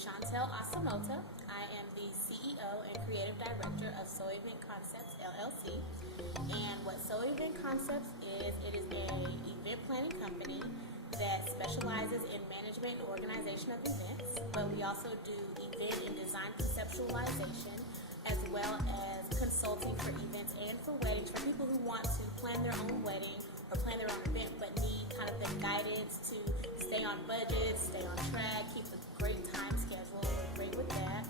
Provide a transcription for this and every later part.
Shawntel Asemota. I am the CEO and Creative Director of SOA Event Concepts, LLC. And what SOA Event Concepts is, it is an event planning company that specializes in management and organization of events, but we also do event and design conceptualization, as well as consulting for events and for weddings for people who want to plan their own wedding or plan their own event, but need kind of the guidance to stay on budget, stay on track, keep a great time schedule. We're great with that.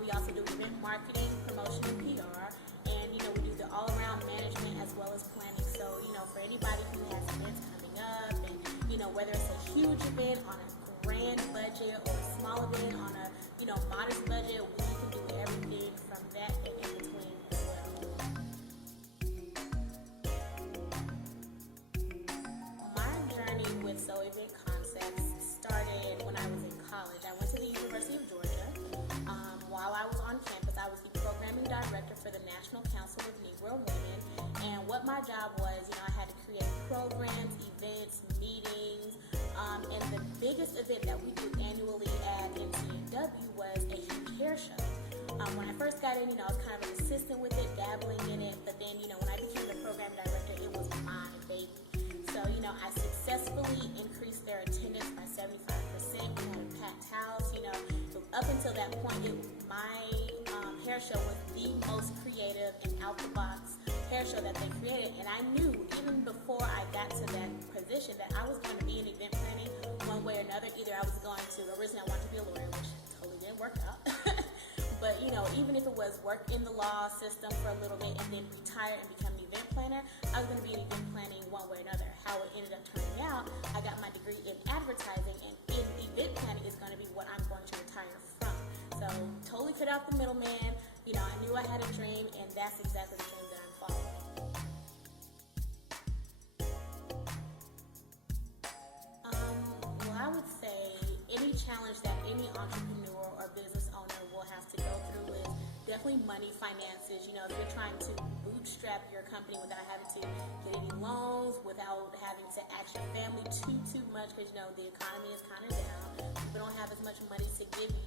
We also do event marketing, promotion, and PR, and we do the all-around management as well as planning. So for anybody who has events coming up, and whether it's a huge event on a grand budget or a small event on a modest budget, we can do everything from that and in between as well. My journey with SOA Event Concepts started when I was in college. I went to the University of Georgia. While I was on campus, I was the programming director for the National Council of Negro Women, and what my job was, I had to create programs, events, meetings, and the biggest event that we do annually at NCAW was a huge hair show. When I first got in, I was kind of an assistant with it, dabbling in it, but then, when I became the program director, it was my baby. So, I successfully increased their attendance by 75%. We had a packed house, up until that point, my hair show was the most creative and out-the-box hair show that they created, and I knew even before I got to that position that I was going to be in event planning one way or another. Either I was going to, originally I wanted to be a lawyer, which totally didn't work out, but even if it was work in the law system for a little bit and then retire and become an event planner, I was going to be in event planning one way or another. How it ended up turning out, I got my degree in advertising, and in event planning is going to be what I'm going to retire from. So totally cut out the middleman. I knew I had a dream, and that's exactly the dream that I'm following. Well, I would say any challenge that any entrepreneur or business owner will have to go through is definitely money, finances. If you're trying to bootstrap your company without having to get any loans, without having to ask your family too much, because the economy is kind of down. People don't have as much money to give you.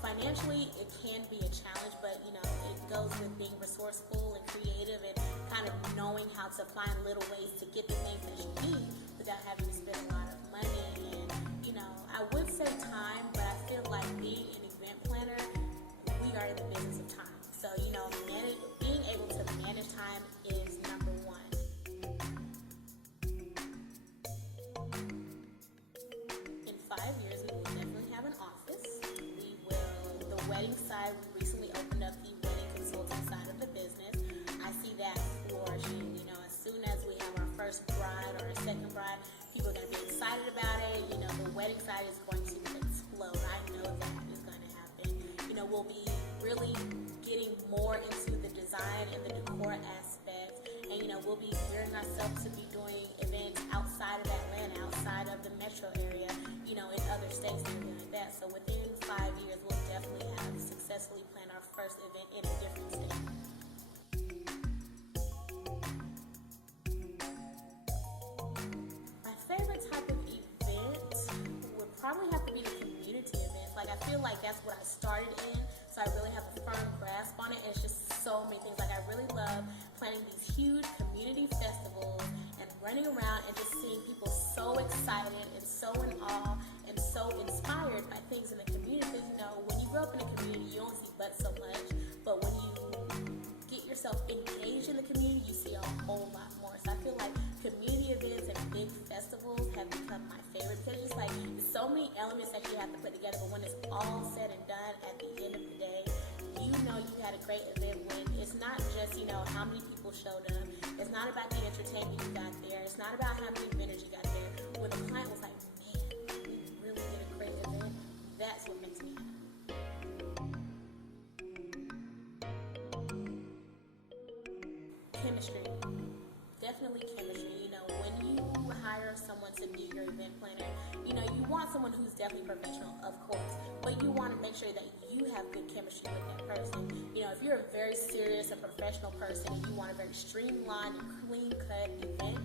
Financially it can be a challenge, but it goes with being resourceful and creative and kind of knowing how to find little ways to get the things that you need without having to spend a lot of money. And I would say time, but I feel like being an event planner, we are in the business of time. So being able to manage time is number one. In 5 years, we will definitely have an office. The wedding side, we recently opened up the wedding consulting side of the business. I see that flourishing. As soon as we have our first bride or a second bride, people are going to be excited about it. The wedding side is going to explode. I know that is going to happen. We'll be really getting more into the design and the decor aspect, and we'll be gearing ourselves to be doing events outside of Atlanta, outside of the metro area, in other states and everything like that. So within 5 years, we'll definitely have successfully planned our first event in a different state. My favorite type of event would probably have to be the community events. I feel like that's what I started in, so I really have a firm grasp on it, and it's just so many things. I really love planning these huge community festivals and running around and just seeing people so excited and so in awe and so inspired by things in the community. Because when you grow up in a community, you don't see but so much, but when you get yourself engaged in the community, you see a whole lot more. So I feel like community events and big festivals have become my favorite, because it's there's so many elements that you have to put together, but when it's all said and done at the end of the day, you had a great event when it's not just, how many people showed up. It's not about the entertainment you got there. It's not about how many vendors you got there. When the client was like, man, we really did a great event, that's what makes me happy. Chemistry. Definitely chemistry. When you hire someone to be your event planner, you want someone who's definitely professional, of course, but you want to make sure that you have good chemistry with that person. If you're a very serious and professional person and you want a very streamlined and clean-cut event,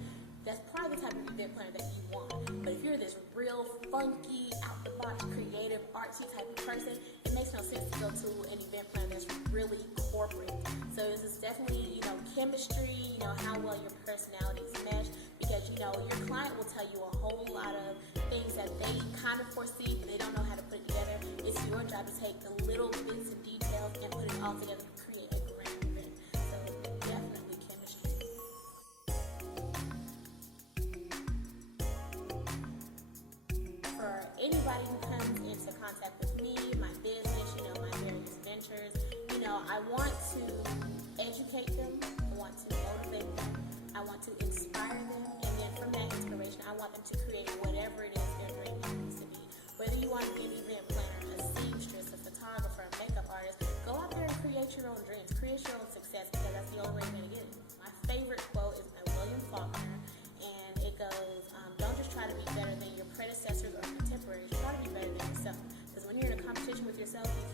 that's probably the type of event planner that you want. But if you're this real funky, out-the-box, creative, artsy type of person, it makes no sense to go to an event planner that's really corporate. So this is definitely, chemistry, how well your personalities mesh, because, your client will tell you a whole lot of things that they kind of foresee, but they don't know how to put it together. It's your job to take the little bits and details and put it all together to create a grand event. So definitely chemistry. For anybody who comes into contact with me, my business, my various ventures, I want to educate them, I want to motivate them, I want to inspire them, and then from that inspiration, I want them to create whatever it is their dream happens to be. Whether you want to be an event planner, a seamstress, a photographer, a makeup artist, go out there and create your own dreams, create your own success, because that's the only way you're going to get it. My favorite quote is by William Faulkner, and it goes, don't just try to be better than your predecessors or contemporaries, try to be better than yourself. Because when you're in a competition with yourself, you